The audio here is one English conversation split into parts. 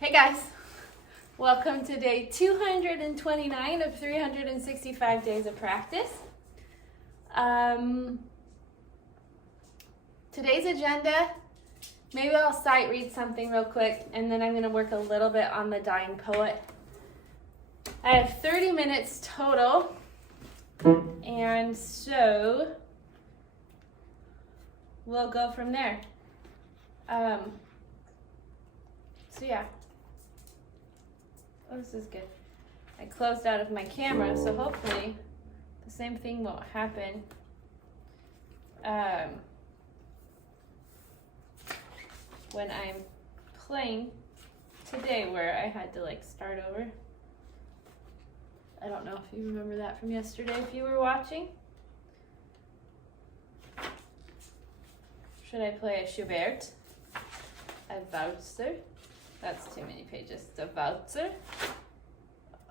Hey guys, welcome to day 229 of 365 days of practice. Today's agenda, maybe I'll sight read something real quick and then I'm going to work a little bit on the Dying Poet. I have 30 minutes total, and so we'll go from there. So yeah. Oh, this is good. I closed out of my camera, so hopefully the same thing won't happen. When I'm playing today, where I had to start over. I don't know if you remember that from yesterday if you were watching. Should I play a Schubert? A Walzer? That's too many pages. The Walzer.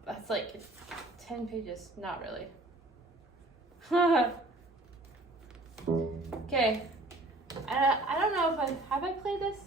That's like 10 pages. Not really. Okay. I don't know if have I played this?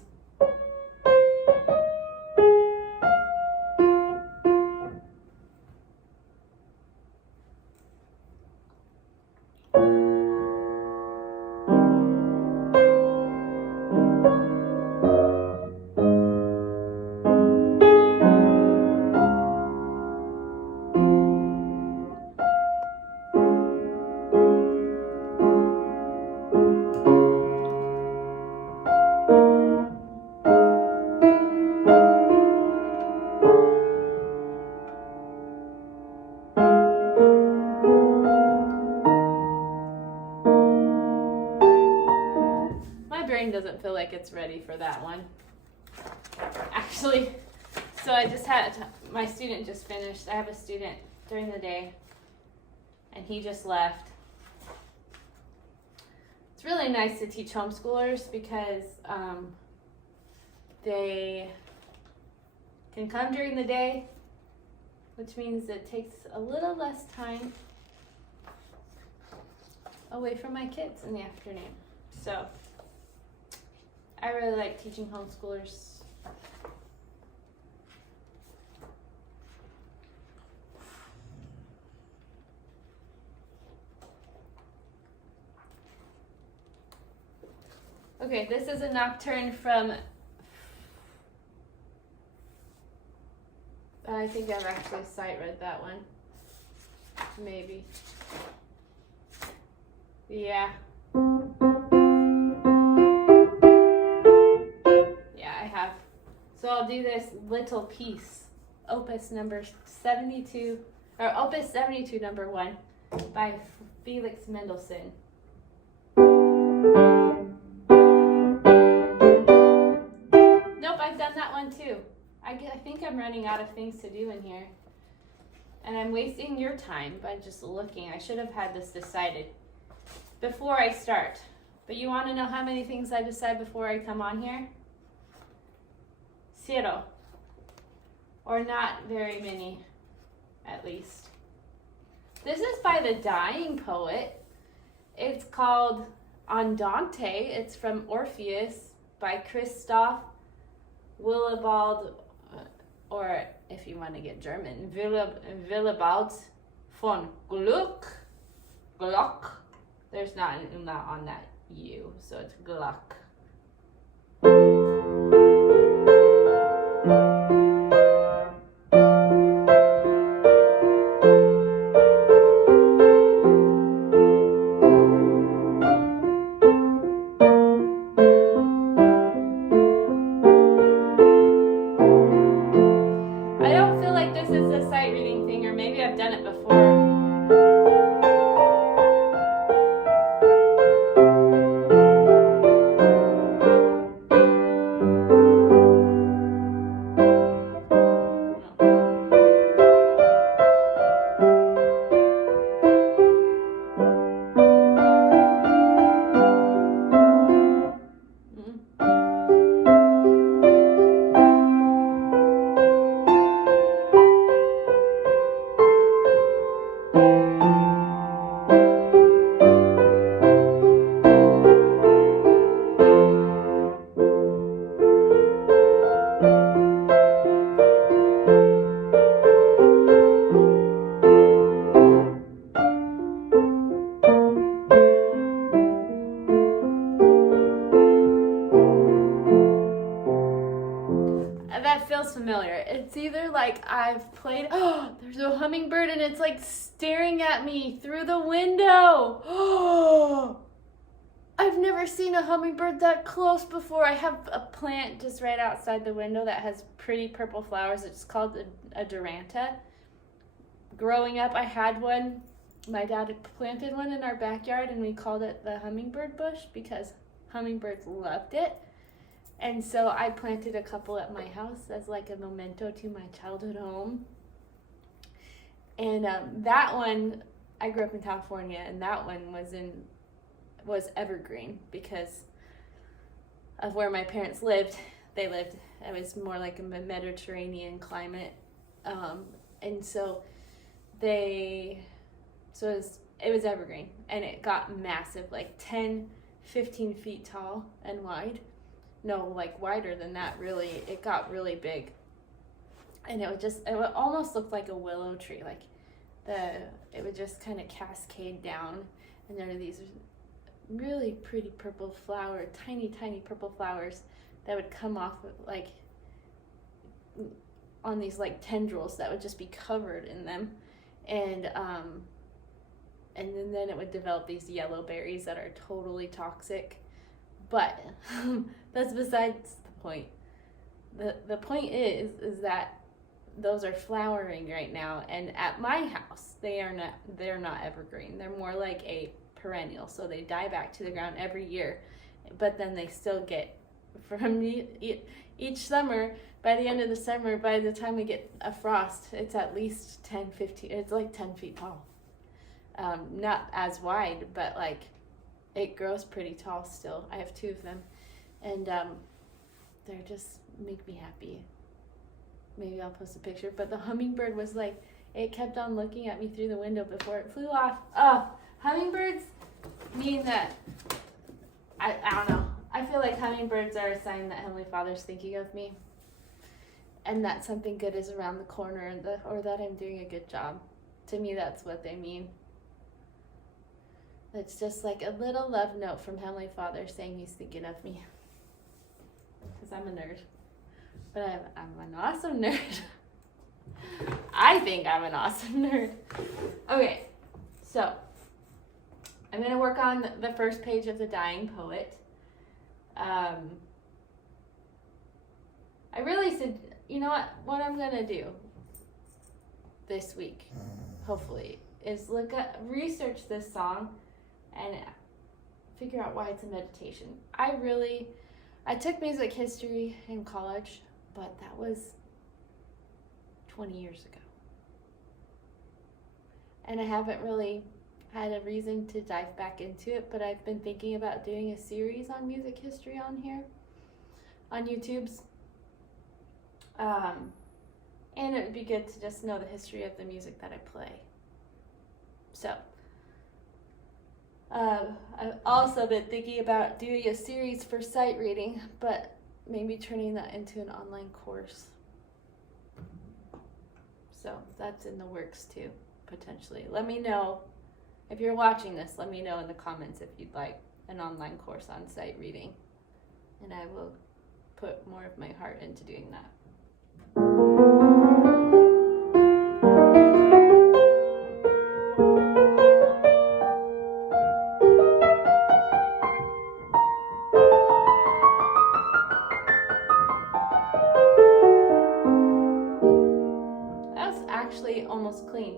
Doesn't feel like it's ready for that one. Actually, so I just had, my student just finished. I have a student during the day and he just left. It's really nice to teach homeschoolers because they can come during the day, which means it takes a little less time away from my kids in the afternoon. So I really like teaching homeschoolers. Okay, this is a nocturne from, I think I've actually sight read that one. Maybe. Yeah. So I'll do this little piece, opus number 72, or opus 72 number 1 by Felix Mendelssohn. Nope, I've done that one too. I think I'm running out of things to do in here. And I'm wasting your time by just looking. I should have had this decided before I start. But you want to know how many things I decide before I come on here? Zero, or not very many, at least. This is by the Dying Poet. It's called Andante. It's from Orpheus by Christoph Willibald, or if you want to get German, Willibald von Gluck. Gluck. There's not an umlaut on that U, so it's Gluck. That feels familiar. It's either like I've played, oh, there's a hummingbird and it's like staring at me through the window. Oh, I've never seen a hummingbird that close before. I have a plant just right outside the window that has pretty purple flowers. It's called a Duranta. Growing up, I had one. My dad planted one in our backyard and we called it the hummingbird bush because hummingbirds loved it. And so I planted a couple at my house as like a memento to my childhood home. And that one, I grew up in California, and that one was evergreen because of where my parents lived. It was more like a Mediterranean climate. And so it was evergreen, and it got massive, like 10, 15 feet tall and wide. No, like wider than that, really. It got really big. And it would almost look like a willow tree. Like it would just kind of cascade down. And there are these really pretty purple flowers, tiny, tiny purple flowers that would come off like on these like tendrils that would just be covered in them. And then it would develop these yellow berries that are totally toxic. But that's besides the point. The point is that those are flowering right now, and at my house they're not evergreen. They're more like a perennial, so they die back to the ground every year, but then they still get from each summer. By the end of the summer, by the time we get a frost, it's at least 10, 15, it's like 10 feet tall. Not as wide, but like it grows pretty tall still. I have 2 of them, and they just make me happy. Maybe I'll post a picture, but the hummingbird was like, it kept on looking at me through the window before it flew off. Oh, hummingbirds mean that, I don't know. I feel like hummingbirds are a sign that Heavenly Father's thinking of me, and that something good is around the corner, or that I'm doing a good job. To me, that's what they mean. It's just like a little love note from Heavenly Father saying he's thinking of me. Because I'm a nerd. But I'm an awesome nerd. I think I'm an awesome nerd. Okay, so I'm going to work on the first page of The Dying Poet. I really said, you know what I'm going to do this week, hopefully, is research this song and figure out why it's a meditation. I took music history in college, but that was 20 years ago. And I haven't really had a reason to dive back into it, but I've been thinking about doing a series on music history on here, on YouTube's. And it would be good to just know the history of the music that I play. So, I've also been thinking about doing a series for sight reading, but maybe turning that into an online course. So that's in the works too, potentially. Let me know, if you're watching this, let me know in the comments if you'd like an online course on sight reading. And I will put more of my heart into doing that. Actually almost clean.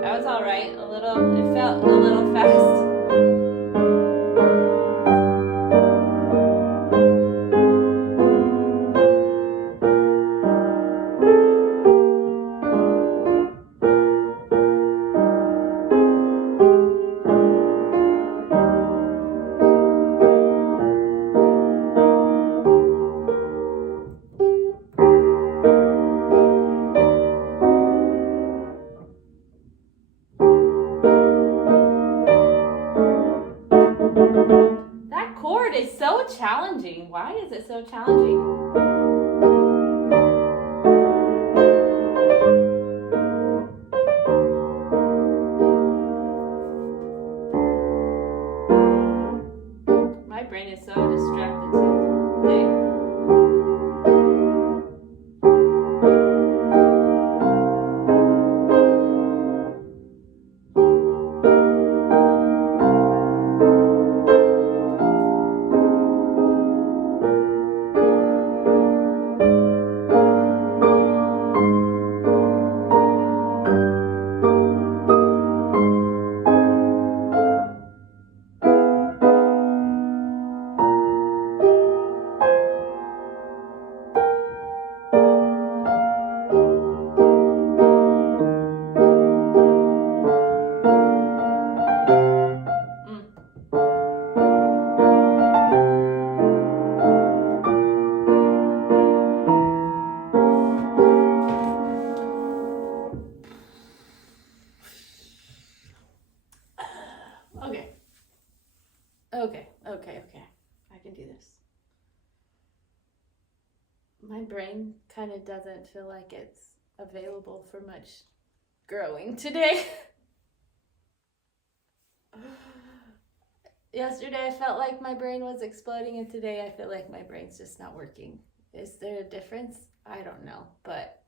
That was all right. It felt a little fast. is so challenging. Why is it so challenging? My brain is so distracted today. Okay. I can do this. My brain kind of doesn't feel like it's available for much growing today. Yesterday I felt like my brain was exploding, and today I feel like my brain's just not working. Is there a difference? I don't know, but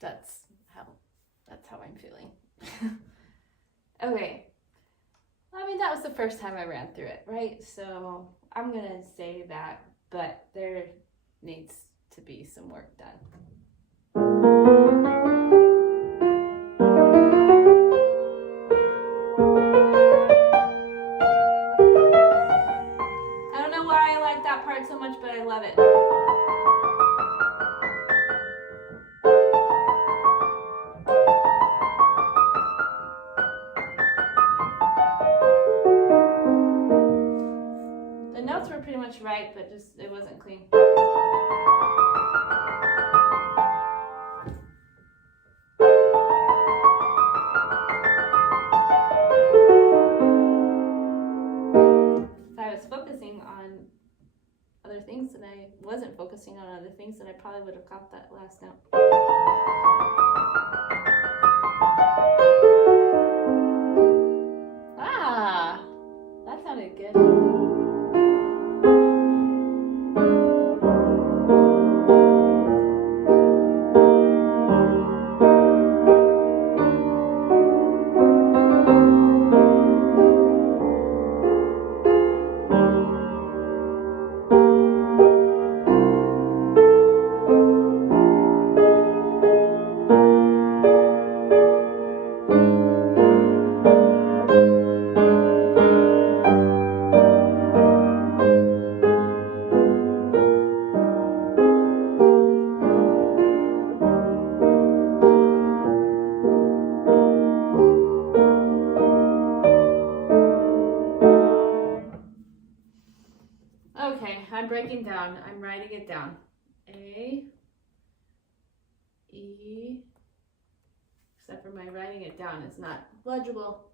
that's how I'm feeling. Okay. I mean, that was the first time I ran through it, right? So I'm going to say that, but there needs to be some work done. I don't know why I like that part so much, but I love it. The notes were pretty much right, but just it wasn't clean. If I was focusing on other things and I wasn't focusing on other things, then I probably would have caught that last note. Ah, that sounded good. Okay, I'm breaking down. I'm writing it down. A, E, except for my writing it down, it's not legible.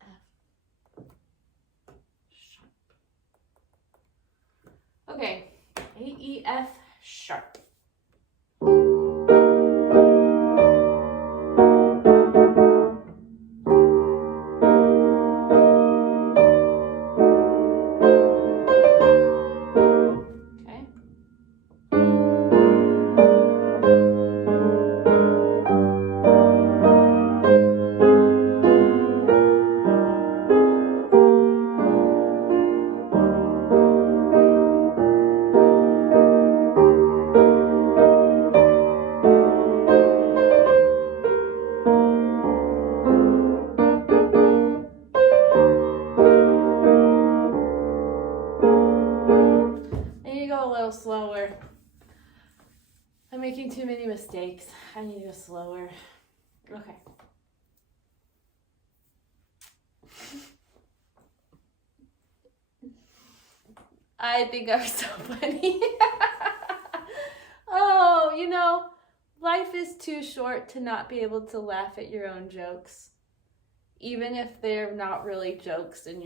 F, sharp. Okay, A, E, F, sharp. Slower. I'm making too many mistakes. I need to go slower. Okay. I think I'm so funny. Oh, you know, life is too short to not be able to laugh at your own jokes. even if they're not really jokes and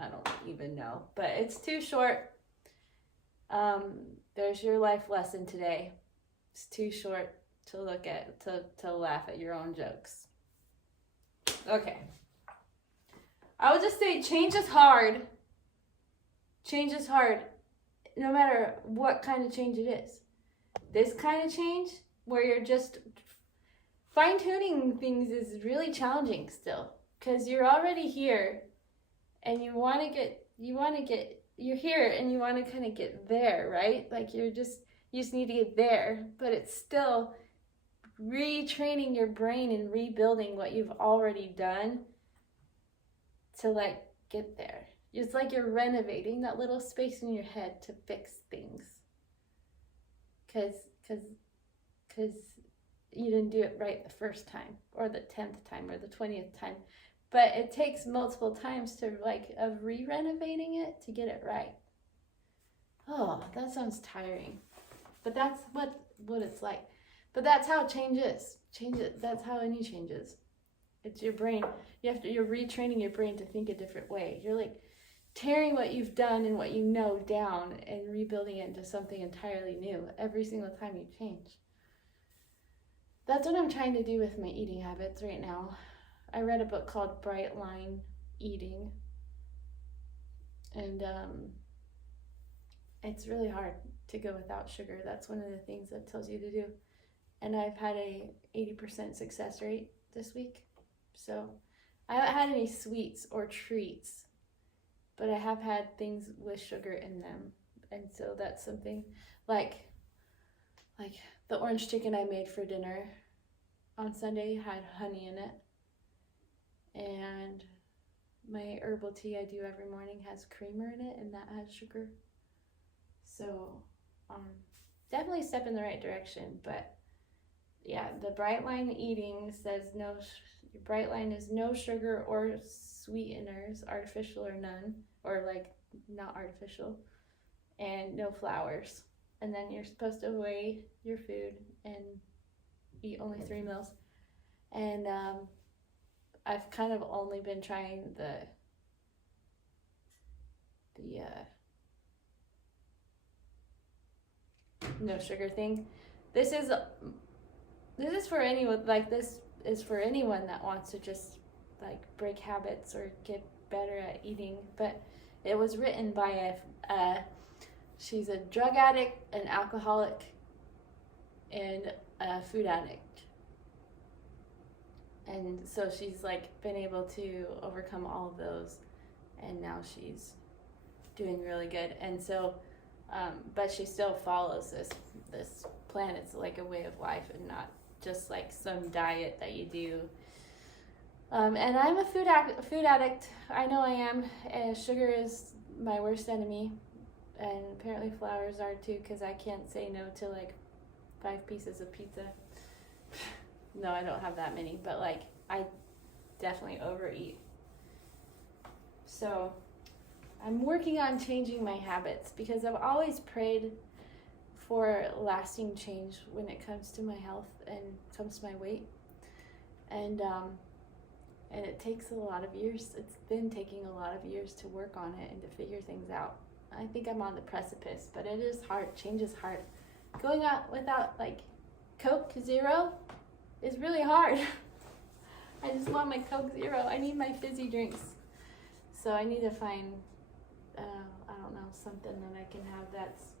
I don't even know, but it's too short. There's your life lesson today. It's too short to look at, to laugh at your own jokes. Okay. I would just say change is hard. Change is hard, no matter what kind of change it is. This kind of change, where you're just fine-tuning things, is really challenging still, because you're already here, and you're here, and you want to kind of get there, right? Like you just need to get there, but it's still retraining your brain and rebuilding what you've already done to like get there. It's like you're renovating that little space in your head to fix things. Cause you didn't do it right the first time, or the 10th time, or the 20th time. But it takes multiple times to of re-renovating it to get it right. Oh, that sounds tiring. But that's what it's like. But that's how change is. That's how any change is. It's your brain. You're retraining your brain to think a different way. You're like tearing what you've done and what you know down and rebuilding it into something entirely new every single time you change. That's what I'm trying to do with my eating habits right now. I read a book called Bright Line Eating, and it's really hard to go without sugar. That's one of the things that tells you to do. And I've had a 80% success rate this week. So I haven't had any sweets or treats, but I have had things with sugar in them. And so that's something like the orange chicken I made for dinner on Sunday had honey in it. And my herbal tea I do every morning has creamer in it, and that has sugar. So definitely a step in the right direction. But yeah, the Bright Line Eating says Bright Line is no sugar or sweeteners, artificial or none, or like not artificial, and no flours. And then you're supposed to weigh your food and eat only 3 meals. And I've kind of only been trying the no sugar thing. This is for anyone, this is for anyone that wants to just break habits or get better at eating. But it was written by she's a drug addict, an alcoholic, and a food addict. And so she's been able to overcome all of those, and now she's doing really good. And so, but she still follows this plan. It's like a way of life and not just some diet that you do. And I'm a food addict. I know I am. Sugar is my worst enemy, and apparently flours are too, because I can't say no to 5 pieces of pizza. No, I don't have that many, but I definitely overeat. So I'm working on changing my habits, because I've always prayed for lasting change when it comes to my health and comes to my weight. And it takes a lot of years. It's been taking a lot of years to work on it and to figure things out. I think I'm on the precipice, but it is hard. Change is hard. Going out without Coke Zero is really hard. I just want my Coke Zero. I need my fizzy drinks. So I need to find, I don't know, something that I can have that's,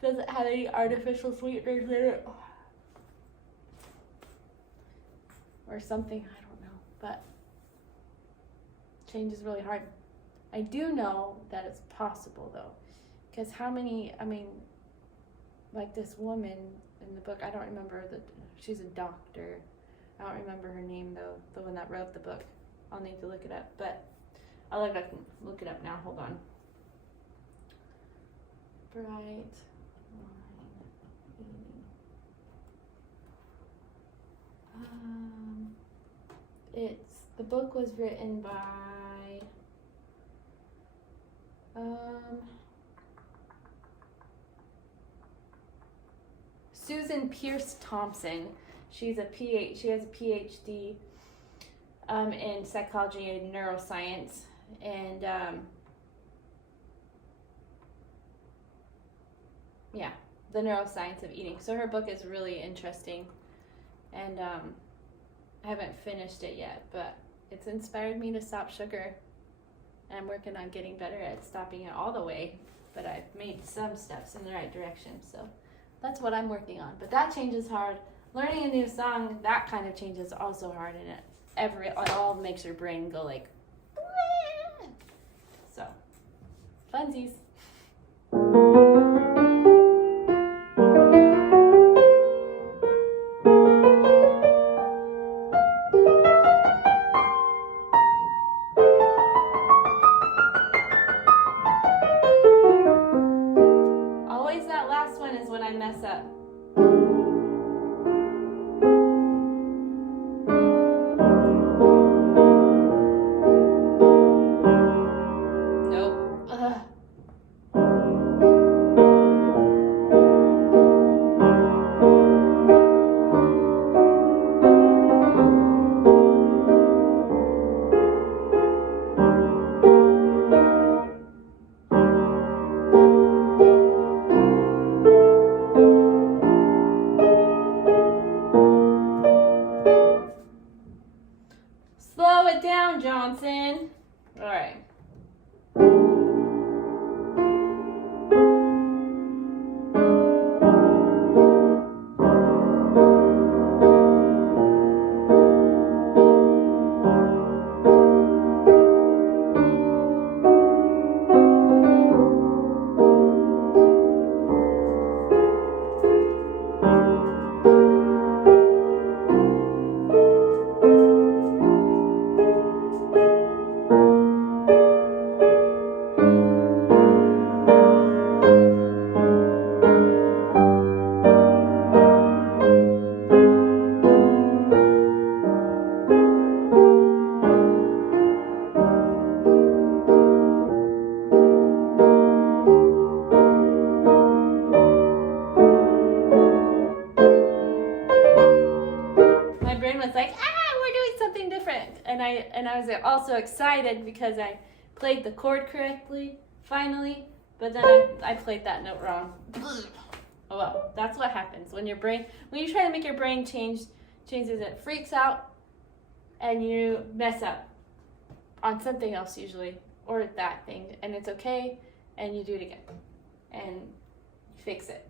doesn't have any artificial sweeteners in it. Or something, I don't know. But change is really hard. I do know that it's possible though. Because this woman in the book, I don't remember she's a doctor. I don't remember her name though, the one that wrote the book. I'll need to look it up, but I'll look it up now. Hold on. Bright Line Eating. The book was written by Susan Peirce Thompson. She has a PhD in psychology and neuroscience, and the neuroscience of eating. So her book is really interesting, and I haven't finished it yet, but it's inspired me to stop sugar. And I'm working on getting better at stopping it all the way, but I've made some steps in the right direction. So that's what I'm working on. But that change is hard. Learning a new song, that kind of change is also hard, and it all makes your brain go like, wah! So, funsies. Always that last one is when I mess up. Slow it down, Johnson. All right. My brain was like, we're doing something different. And I was also excited because I played the chord correctly, finally, but then I played that note wrong. Oh well, that's what happens when you try to make your brain changes, it freaks out and you mess up on something else usually, or that thing, and it's okay, and you do it again, and you fix it.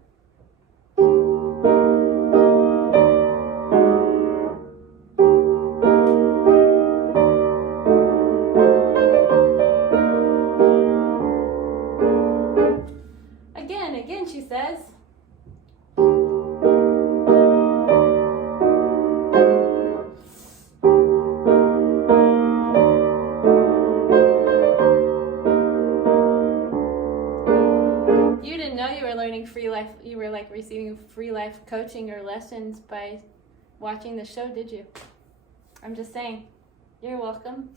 Again, she says. You didn't know you were learning free life, you were like receiving free life coaching or lessons by watching the show, did you? I'm just saying. You're welcome.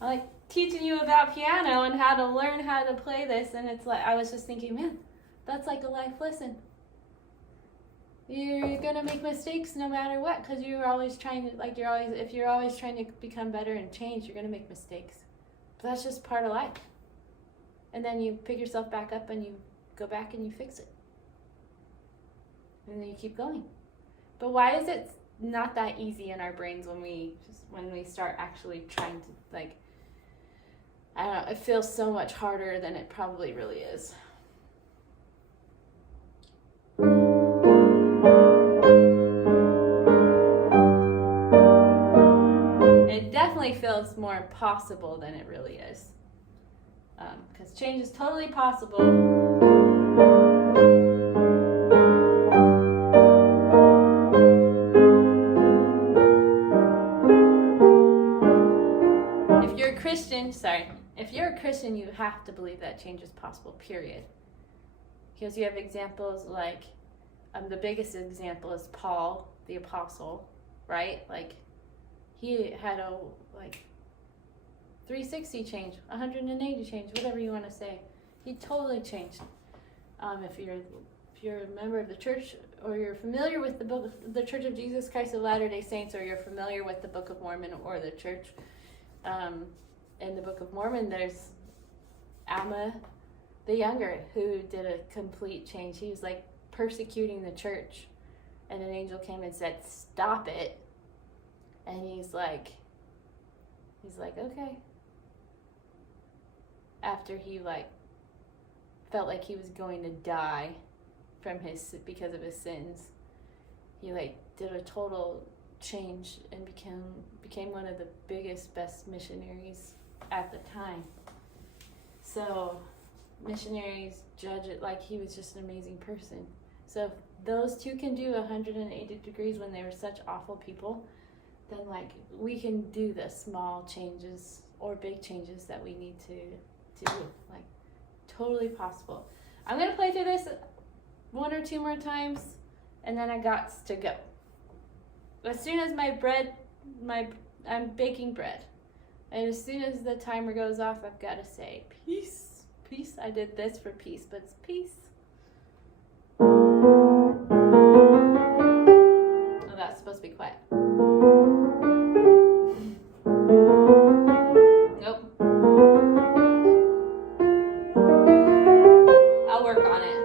I like teaching you about piano and how to learn how to play this, and it's like I was just thinking, man, that's like a life lesson. You're gonna make mistakes no matter what, because you're always trying to if you're always trying to become better and change, you're gonna make mistakes. But that's just part of life. And then you pick yourself back up and you go back and you fix it. And then you keep going. But why is it not that easy in our brains when we start actually trying to, like, I don't know, it feels so much harder than it probably really is. It definitely feels more impossible than it really is. Because change is totally possible. If you're a Christian, you have to believe that change is possible, period. Because you have examples like, the biggest example is Paul, the apostle, right? Like, he had a, 360 change, 180 change, whatever you want to say. He totally changed. If you're a member of the church, or you're familiar with the Church of Jesus Christ of Latter-day Saints, or you're familiar with the Book of Mormon or the church, in the Book of Mormon, there's Alma the Younger, who did a complete change. He was like persecuting the church, and an angel came and said, "Stop it." And he's like, okay. After he like felt like he was going to die because of his sins, he like did a total change and became one of the biggest, best missionaries at the time. So missionaries judge it like he was just an amazing person. So if those two can do 180 degrees when they were such awful people, then like we can do the small changes or big changes that we need to do. Like totally possible. I'm gonna play through this 1 or 2 more times, and then I got to go. As soon as I'm baking bread, and as soon as the timer goes off, I've got to say peace. Peace. I did this for peace, but it's peace. Oh, that's supposed to be quiet. Nope. I'll work on it.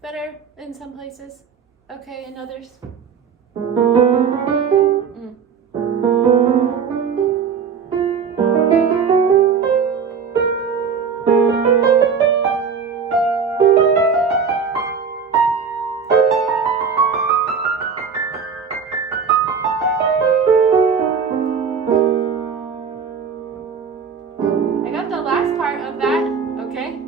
Better in some places. Okay, in others. I got the last part of that, okay?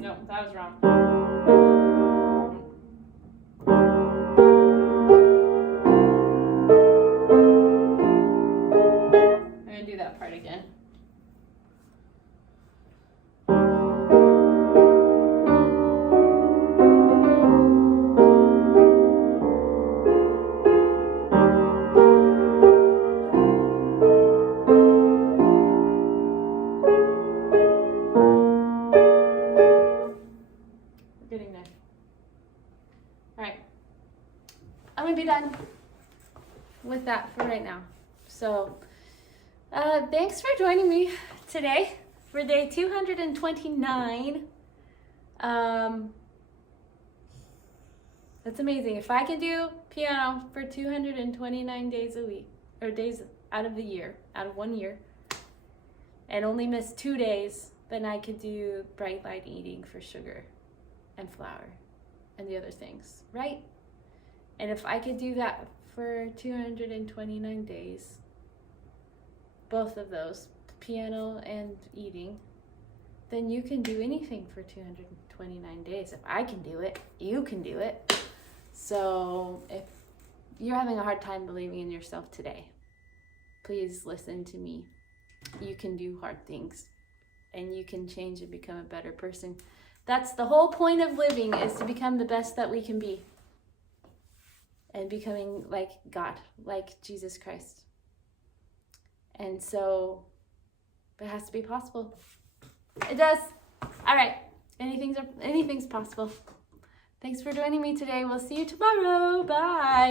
No, that was wrong. I'm gonna do that part again. Getting there. All right, I'm gonna be done with that for right now. So thanks for joining me today for day 229. That's amazing. If I can do piano for 229 days a week, or days out of the year, out of 1 year, and only miss 2 days, then I could do bright light eating for sugar and flour and the other things, right? And if I could do that for 229 days, both of those, piano and eating, then you can do anything for 229 days. If I can do it, you can do it. So if you're having a hard time believing in yourself today, please listen to me. You can do hard things, and you can change and become a better person. That's the whole point of living, is to become the best that we can be. And becoming like God, like Jesus Christ. And so it has to be possible. It does. All right. Anything's possible. Thanks for joining me today. We'll see you tomorrow. Bye.